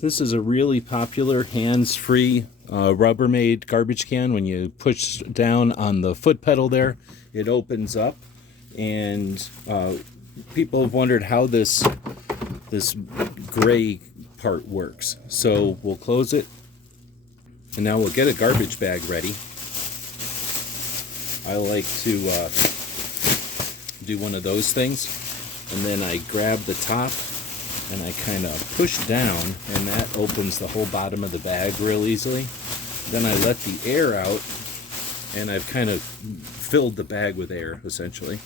This is a really popular hands-free Rubbermaid garbage can. When you push down on the foot pedal there, it opens up, and people have wondered how this gray part works. So we'll close it, and now we'll get a garbage bag ready. I like to do one of those things, and then I grab the top and I kind of push down, and that opens the whole bottom of the bag real easily. Then I let the air out, and I've kind of filled the bag with air, essentially.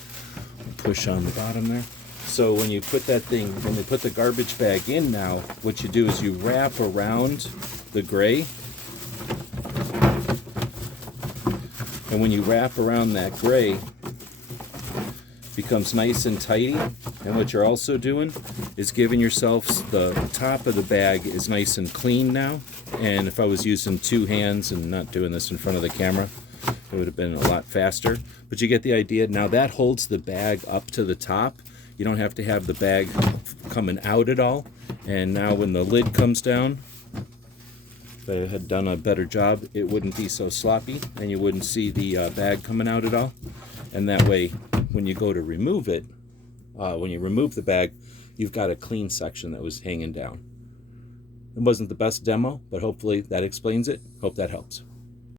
Push on the bottom there. So when you put that thing, when you put the garbage bag in now, what you do is you wrap around the gray. And when you wrap around that gray, it becomes nice and tidy. And what you're also doing is giving yourself, the top of the bag is nice and clean now. And if I was using two hands and not doing this in front of the camera, it would have been a lot faster. But you get the idea. Now that holds the bag up to the top. You don't have to have the bag coming out at all. And now when the lid comes down, if I had done a better job, it wouldn't be so sloppy, and you wouldn't see the bag coming out at all. And that way, when you go to remove it, when you remove the bag, you've got a clean section that was hanging down. It wasn't the best demo, but hopefully that explains it. Hope that helps.